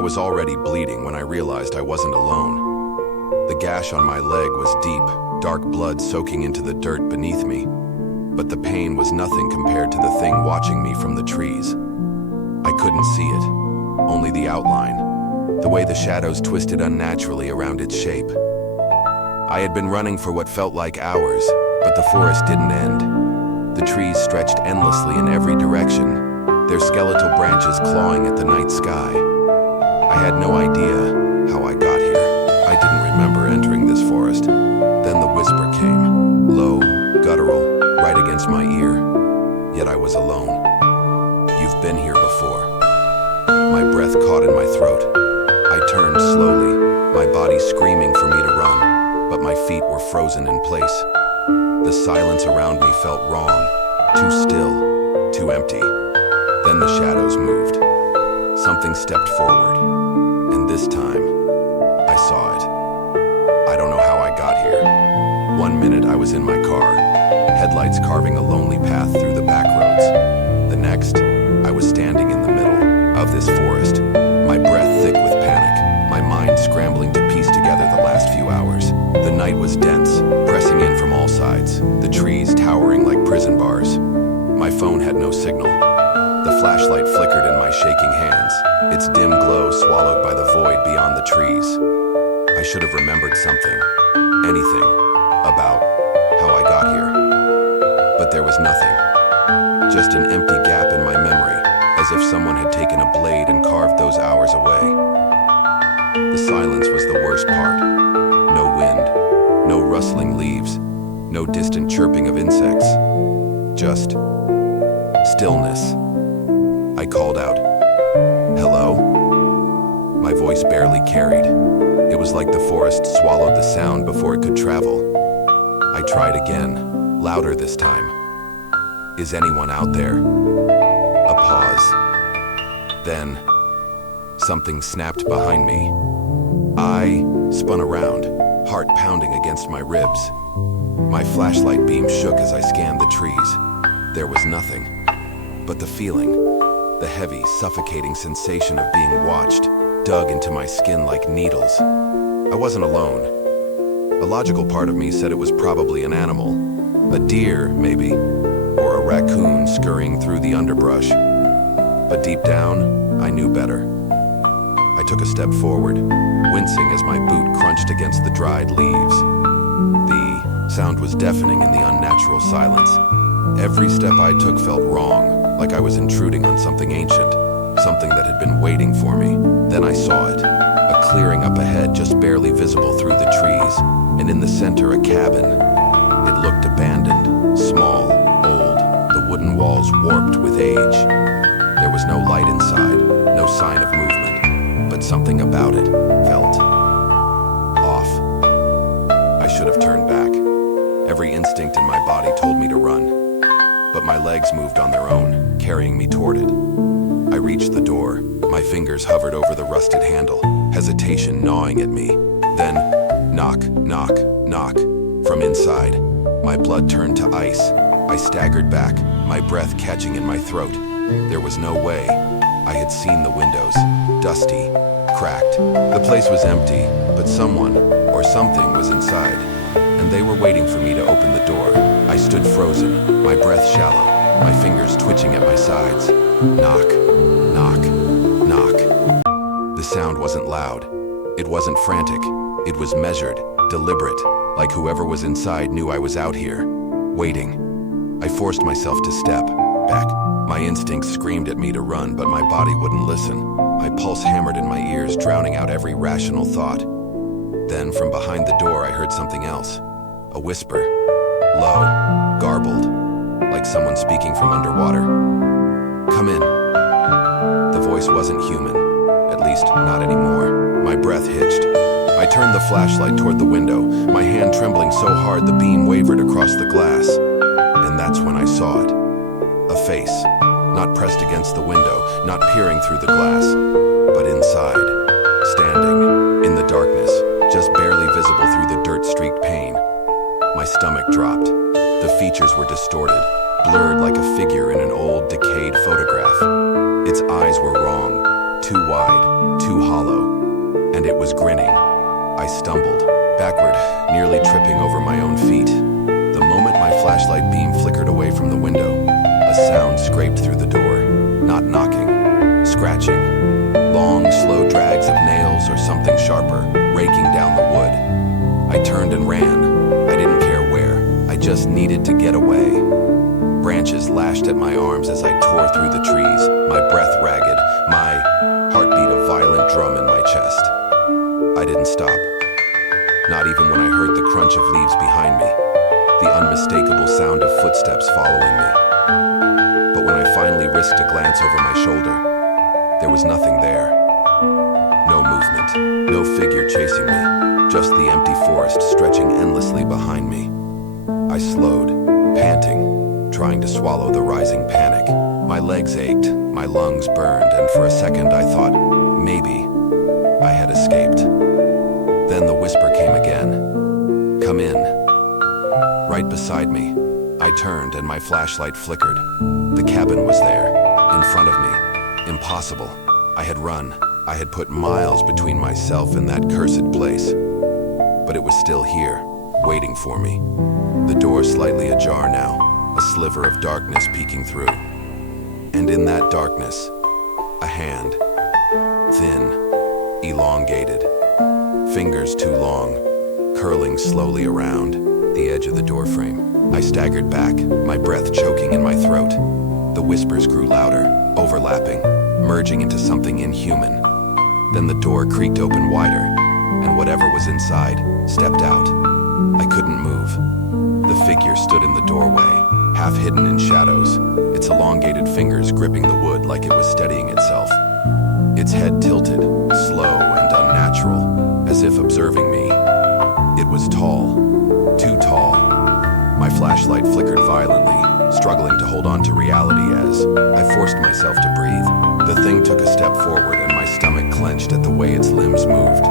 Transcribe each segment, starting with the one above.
was already bleeding when I realized I wasn't alone. The gash on my leg was deep, dark blood soaking into the dirt beneath me. But the pain was nothing compared to the thing watching me from the trees. I couldn't see it, only the outline, the way the shadows twisted unnaturally around its shape. I had been running for what felt like hours, but the forest didn't end. The trees stretched endlessly in every direction, their skeletal branches clawing at the night sky. I had no idea how I got here. I didn't remember entering this forest. Then the whisper came, low, guttural, right against my ear. Yet I was alone. You've been here before. My breath caught in my throat. I turned slowly, my body screaming for me to run, but my feet were frozen in place. The silence around me felt wrong, too still, too empty. Then the shadows moved. Something stepped forward, and this time, I saw it. I don't know how I got here. 1 minute I was in my car, headlights carving a lonely path through the back roads. The next, I was standing in the middle of this forest, my breath thick with panic, my mind scrambling to piece together the last few hours. The night was dense, pressing in from all sides, the trees towering like prison bars. My phone had no signal. The flashlight flickered in my shaking hands, its dim glow swallowed by the void beyond the trees. I should have remembered something, anything, about how I got here. But there was nothing. Just an empty gap in my memory, as if someone had taken a blade and carved those hours away. The silence was the worst part. No wind, no rustling leaves, no distant chirping of insects. Just stillness. I called out, "Hello?" My voice barely carried. It was like the forest swallowed the sound before it could travel. I tried again, louder this time. "Is anyone out there?" A pause. Then, something snapped behind me. I spun around, heart pounding against my ribs. My flashlight beam shook as I scanned the trees. There was nothing, but the feeling, the heavy, suffocating sensation of being watched, dug into my skin like needles. I wasn't alone. A logical part of me said it was probably an animal, a deer, maybe, or a raccoon scurrying through the underbrush. But deep down, I knew better. I took a step forward, wincing as my boot crunched against the dried leaves. The sound was deafening in the unnatural silence. Every step I took felt wrong, like I was intruding on something ancient, something that had been waiting for me. Then I saw it, a clearing up ahead just barely visible through the trees, and in the center a cabin. It looked abandoned, small, old, the wooden walls warped with age. There was no light inside, no sign of movement, but something about it felt off. I should have turned back. Every instinct in my body told me to run, but my legs moved on their own, carrying me toward it. I reached the door. My fingers hovered over the rusted handle, hesitation gnawing at me. Then, knock, knock, knock. From inside, my blood turned to ice. I staggered back, my breath catching in my throat. There was no way. I had seen the windows, dusty, cracked. The place was empty, but someone, or something, was inside, and they were waiting for me to open the door. I stood frozen, my breath shallow, my fingers twitching at my sides. Knock, knock, knock. The sound wasn't loud. It wasn't frantic. It was measured, deliberate, like whoever was inside knew I was out here, waiting. I forced myself to step back. My instincts screamed at me to run, but my body wouldn't listen. My pulse hammered in my ears, drowning out every rational thought. Then, from behind the door, I heard something else. A whisper. Low, garbled, like someone speaking from underwater. "Come in." The voice wasn't human, at least not anymore. My breath hitched. I turned the flashlight toward the window, my hand trembling so hard the beam wavered across the glass. And that's when I saw it. A face, not pressed against the window, not peering through the glass, but inside, standing, in the darkness, just barely visible through the dirt-streaked pane. My stomach dropped. The features were distorted, blurred like a figure in an old, decayed photograph. Its eyes were wrong, too wide, too hollow. stumbled, backward, nearly tripping over my own feet. The moment my flashlight beam flickered away from the window, a sound scraped through the door. Not knocking, scratching. Long, slow drags of nails or something sharper, raking down the wood. I turned and ran. I didn't care where. I just needed to get away. Branches lashed at my arms as I tore through the trees, my breath ragged, my heartbeat a violent drum in my chest. I didn't stop. Not even when I heard the crunch of leaves behind me, the unmistakable sound of footsteps following me. But when I finally risked a glance over my shoulder, there was nothing there. No movement, no figure chasing me, just the empty forest stretching endlessly behind me. I slowed, panting, trying to swallow the rising panic. My legs ached, my lungs burned, and for a second I thought, maybe I had escaped. Then the whisper came again. Come in. Right beside me. I turned and my flashlight flickered. The cabin was there, in front of me. Impossible. I had run. I had put miles between myself and that cursed place. But it was still here, waiting for me. The door slightly ajar now, a sliver of darkness peeking through. And in that darkness, a hand. Thin, elongated. Fingers too long, curling slowly around the edge of the doorframe. I staggered back, my breath choking in my throat. The whispers grew louder, overlapping, merging into something inhuman. Then the door creaked open wider, and whatever was inside stepped out. I couldn't move. The figure stood in the doorway, half hidden in shadows, its elongated fingers gripping the wood like it was steadying itself. Its head tilted, slow and unnatural, as if observing me. It was tall, too tall. My flashlight flickered violently, struggling to hold on to reality as I forced myself to breathe. The thing took a step forward and my stomach clenched at the way its limbs moved,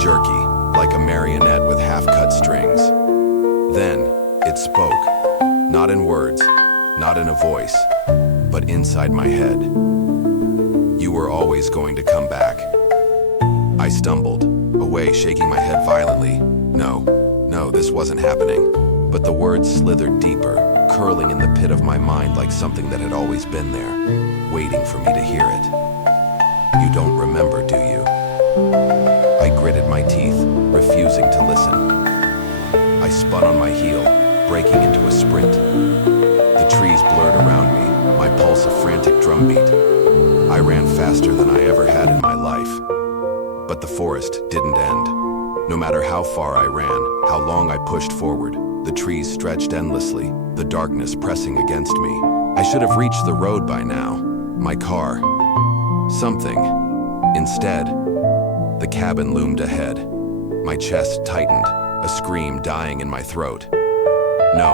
jerky, like a marionette with half-cut strings. Then, it spoke, not in words, not in a voice, but inside my head. You were always going to come back. I stumbled, away, shaking my head violently. No, this wasn't happening. But the words slithered deeper, curling in the pit of my mind like something that had always been there, waiting for me to hear it. You don't remember, do you? I gritted my teeth, refusing to listen. I spun on my heel, breaking into a sprint. The trees blurred around me, my pulse a frantic drumbeat. I ran faster than I ever had in my life. But the forest didn't end. No matter how far I ran, how long I pushed forward, the trees stretched endlessly, the darkness pressing against me. I should have reached the road by now. My car. Something. Instead, the cabin loomed ahead. My chest tightened, a scream dying in my throat. No,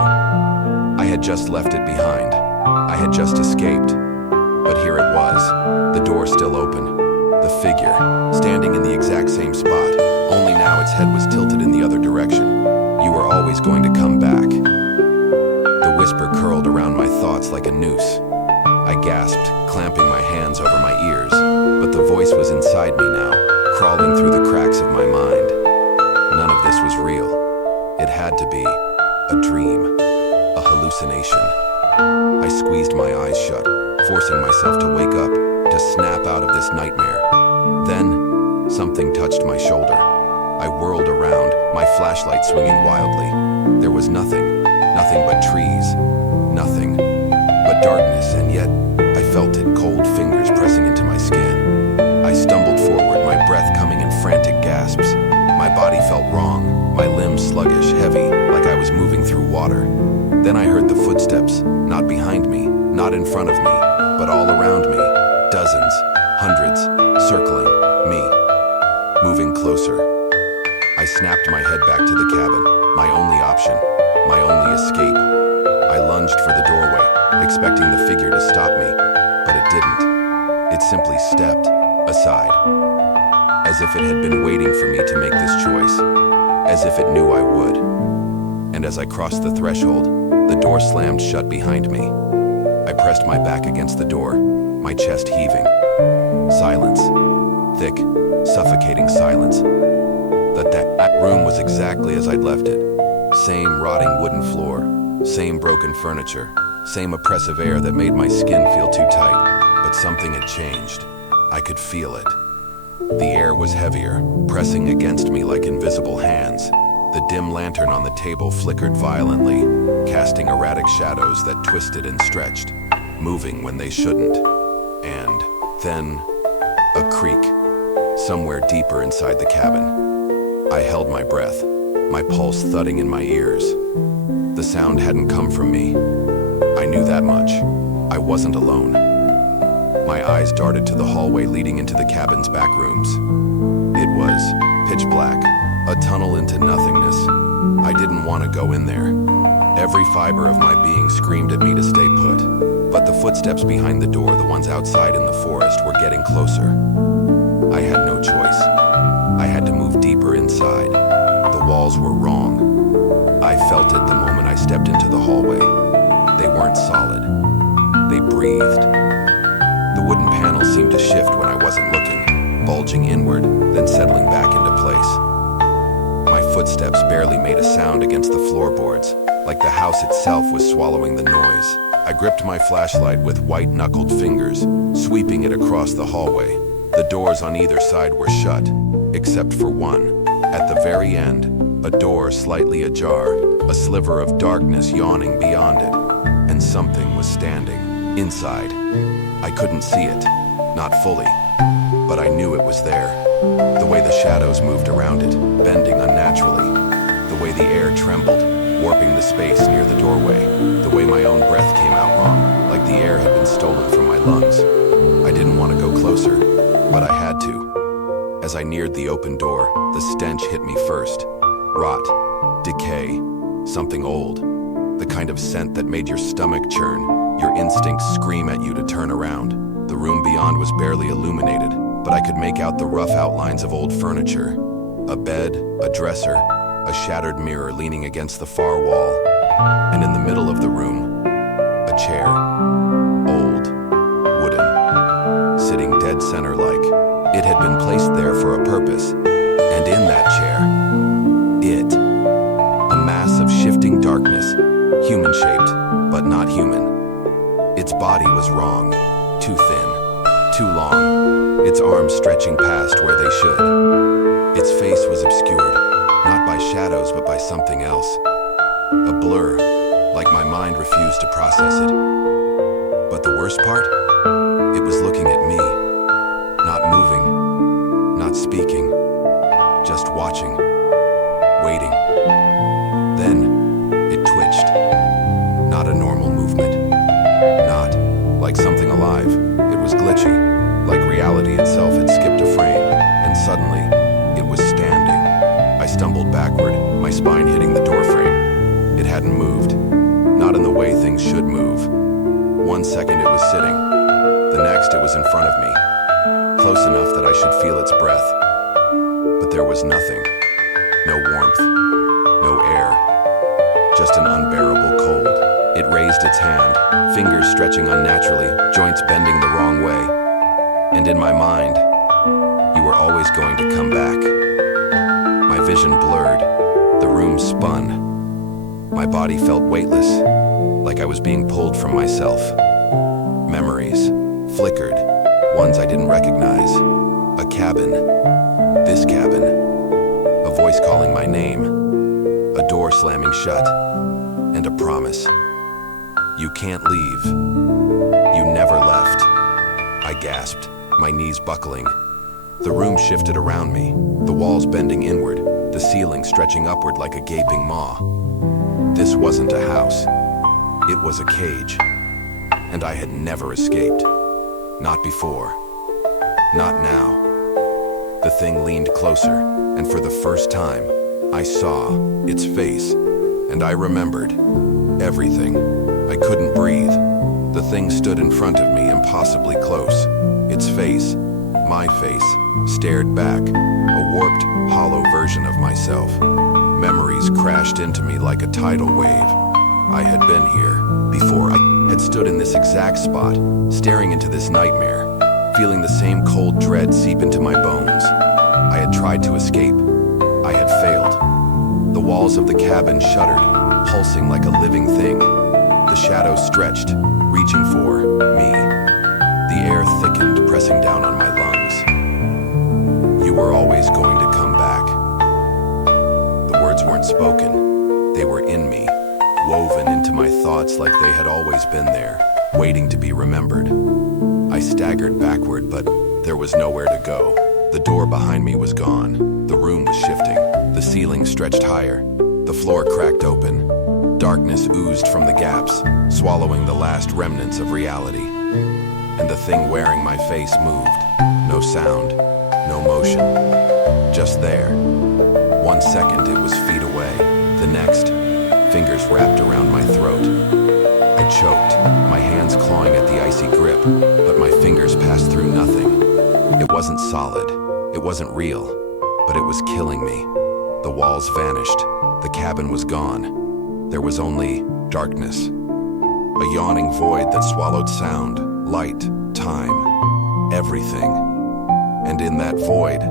I had just left it behind. I had just escaped. But here it was, the door still open. The figure, standing in the exact same spot, only now its head was tilted in the other direction. You were always going to come back. The whisper curled around my thoughts like a noose. I gasped, clamping my hands over my ears, but the voice was inside me now, crawling through the cracks of my mind. None of this was real. It had to be a dream, a hallucination. I squeezed my eyes shut, forcing myself to wake up, to snap out of this nightmare. Then, something touched my shoulder. I whirled around, my flashlight swinging wildly. There was nothing but trees, nothing but darkness, and yet I felt it, cold fingers pressing into my skin. I stumbled forward, my breath coming in frantic gasps. My body felt wrong, my limbs sluggish, heavy, like I was moving through water. Then I heard the footsteps, not behind me, not in front of me, but all around me. Dozens, hundreds, circling me, moving closer. I snapped my head back to the cabin, my only option, my only escape. I lunged for the doorway, expecting the figure to stop me, but it didn't. It simply stepped aside, as if it had been waiting for me to make this choice, as if it knew I would. And as I crossed the threshold, the door slammed shut behind me. I pressed my back against the door, my chest heaving. Silence. Thick, suffocating silence. That room was exactly as I'd left it. Same rotting wooden floor, same broken furniture, same oppressive air that made my skin feel too tight. But something had changed. I could feel it. The air was heavier, pressing against me like invisible hands. The dim lantern on the table flickered violently, casting erratic shadows that twisted and stretched, moving when they shouldn't. And then, a creak, somewhere deeper inside the cabin. I held my breath, my pulse thudding in my ears. The sound hadn't come from me. I knew that much. I wasn't alone. My eyes darted to the hallway leading into the cabin's back rooms. It was pitch black, a tunnel into nothingness. I didn't want to go in there. Every fiber of my being screamed at me to stay put. But the footsteps behind the door, the ones outside in the forest, were getting closer. I had no choice. I had to move deeper inside. The walls were wrong. I felt it the moment I stepped into the hallway. They weren't solid. They breathed. The wooden panels seemed to shift when I wasn't looking, bulging inward, then settling back into place. My footsteps barely made a sound against the floorboards, like the house itself was swallowing the noise. I gripped my flashlight with white-knuckled fingers, sweeping it across the hallway. The doors on either side were shut, except for one. At the very end, a door slightly ajar, a sliver of darkness yawning beyond it, and something was standing inside. I couldn't see it, not fully, but I knew it was there. The way the shadows moved around it, bending unnaturally. The way the air trembled, warping the space near the doorway. The way my own breath came out wrong, like the air had been stolen from my lungs. I didn't want to go closer, but I had to. As I neared the open door, the stench hit me first. Rot, decay, something old. The kind of scent that made your stomach churn, your instincts scream at you to turn around. The room beyond was barely illuminated, but I could make out the rough outlines of old furniture. A bed, a dresser, a shattered mirror leaning against the far wall. And in the middle of the room, a chair. Old, wooden, sitting dead center like it had been placed there for a purpose. And in that chair, a mass of shifting darkness, human-shaped, but not human. Its body was wrong, too thin, too long, its arms stretching past where they should. Its face was obscured, not by shadows but by something else. A blur, like my mind refused to process it. But the worst part? It was looking at me, not moving, not speaking, just watching, waiting. Then, it twitched. Not a normal movement. Not like something alive. It was glitchy, like reality itself had skipped a frame, and suddenly, it was standing. I stumbled backward, my spine hitting the doorframe. It hadn't moved, not in the way things should move. 1 second it was sitting, the next it was in front of me, close enough that I should feel its breath. But there was nothing, no warmth, no air, just an unbearable cold. It raised its hand, fingers stretching unnaturally, joints bending the wrong way. And in my mind, you were always going to come back. My vision blurred, the room spun. My body felt weightless, like I was being pulled from myself. Memories flickered, ones I didn't recognize. A cabin, this cabin, a voice calling my name, a door slamming shut, and a promise. You can't leave. You never left. I gasped, my knees buckling. The room shifted around me, the walls bending inward, the ceiling stretching upward like a gaping maw. This wasn't a house. It was a cage. And I had never escaped. Not before. Not now. The thing leaned closer, and for the first time, I saw its face, and I remembered everything. I couldn't breathe. The thing stood in front of me, impossibly close. Its face, my face, stared back, a warped, hollow version of myself. Memories crashed into me like a tidal wave. I had been here before. I had stood in this exact spot, staring into this nightmare, feeling the same cold dread seep into my bones. I had tried to escape, I had failed. The walls of the cabin shuddered, pulsing like a living thing. The shadows stretched, reaching for me. The air thickened, pressing down on my lungs. You were always going to come back. The words weren't spoken. They were in me, woven into my thoughts like they had always been there, waiting to be remembered. I staggered backward, but there was nowhere to go. The door behind me was gone. The room was shifting. The ceiling stretched higher. The floor cracked open. Darkness oozed from the gaps, swallowing the last remnants of reality. And the thing wearing my face moved. No sound, no motion. Just there. 1 second it was feet away. The next, fingers wrapped around my throat. I choked, my hands clawing at the icy grip, but my fingers passed through nothing. It wasn't solid, it wasn't real, but it was killing me. The walls vanished, the cabin was gone. There was only darkness. A yawning void that swallowed sound, light, time, everything. And in that void,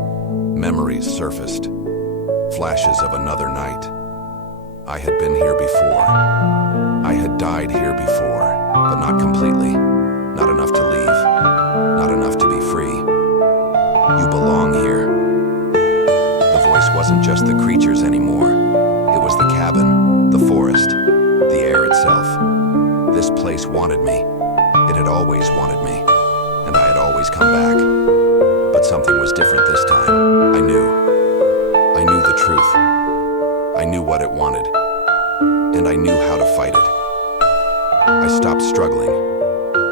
memories surfaced. Flashes of another night. I had been here before. I had died here before, but not completely. Not enough to leave. Not enough to be free. You belong here. The voice wasn't just the creatures anymore. It was the cabin, the forest, the air itself. This place wanted me. It had always wanted me. And I had always come back. But something was different this time. I knew the truth. I knew what it wanted. And I knew how to fight it. I stopped struggling.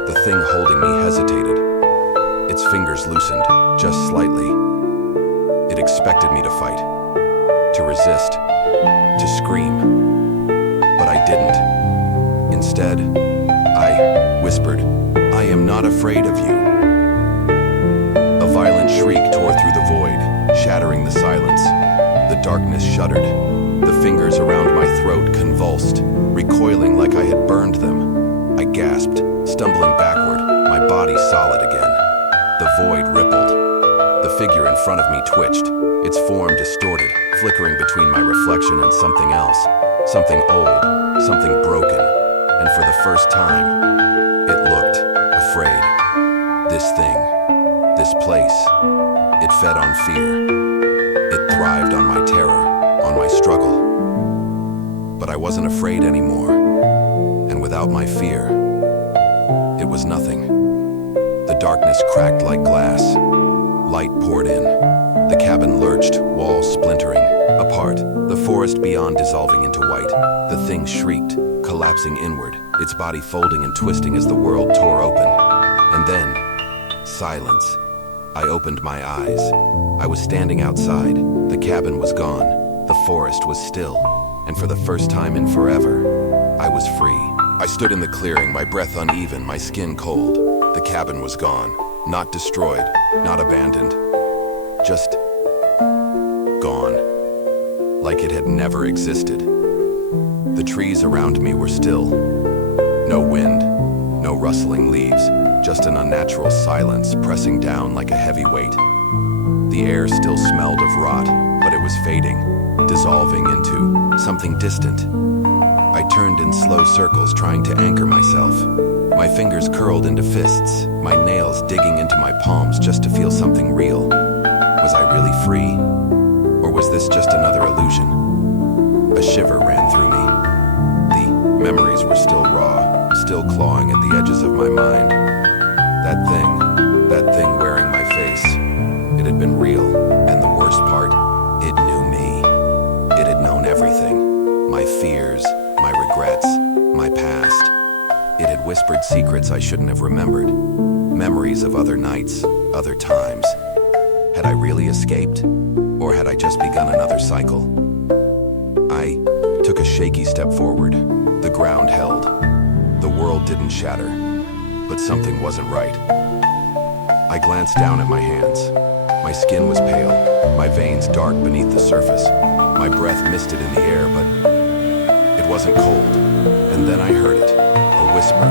The thing holding me hesitated. Its fingers loosened, just slightly. It expected me to fight, to resist, to scream. But I didn't. Instead, I whispered, "I am not afraid of you." A violent shriek tore through the void, shattering the silence. The darkness shuddered. The fingers around my throat convulsed, recoiling like I had burned them. I gasped, stumbling backward, my body solid again. The void rippled. The figure in front of me twitched, its form distorted, flickering between my reflection and something else. Something old, something broken. And for the first time, it looked afraid. This thing, this place, it fed on fear. It thrived on my terror, on my struggle. But I wasn't afraid anymore. And without my fear, it was nothing. The darkness cracked like glass. Light poured in. The cabin lurched, walls splintering, apart, the forest beyond dissolving into white. The thing shrieked, collapsing inward, its body folding and twisting as the world tore open. And then, silence. I opened my eyes. I was standing outside. The cabin was gone. The forest was still. And for the first time in forever, I was free. I stood in the clearing, my breath uneven, my skin cold. The cabin was gone. Not destroyed, not abandoned. Just gone. Like it had never existed. The trees around me were still. No wind, no rustling leaves, just an unnatural silence pressing down like a heavy weight. The air still smelled of rot, but it was fading, dissolving into something distant. I turned in slow circles trying to anchor myself. My fingers curled into fists, my nails digging into my palms just to feel something real. Was I really free? Or was this just another illusion? A shiver ran through me. The memories were still raw, still clawing at the edges of my mind. That thing wearing my face, it had been real, and the worst part, it knew me. It had known everything. My fears, my regrets, my past. It had whispered secrets I shouldn't have remembered. Memories of other nights, other times. Had I really escaped? Or had I just begun another cycle? I took a shaky step forward. The ground held. The world didn't shatter. But something wasn't right. I glanced down at my hands. My skin was pale, my veins dark beneath the surface. My breath misted in the air, but it wasn't cold. And then I heard it, a whisper,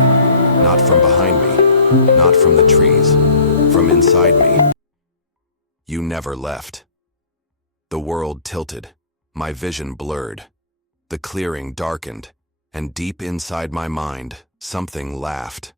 not from behind me, not from the trees, from inside me. You never left. The world tilted, my vision blurred. The clearing darkened, and deep inside my mind, something laughed.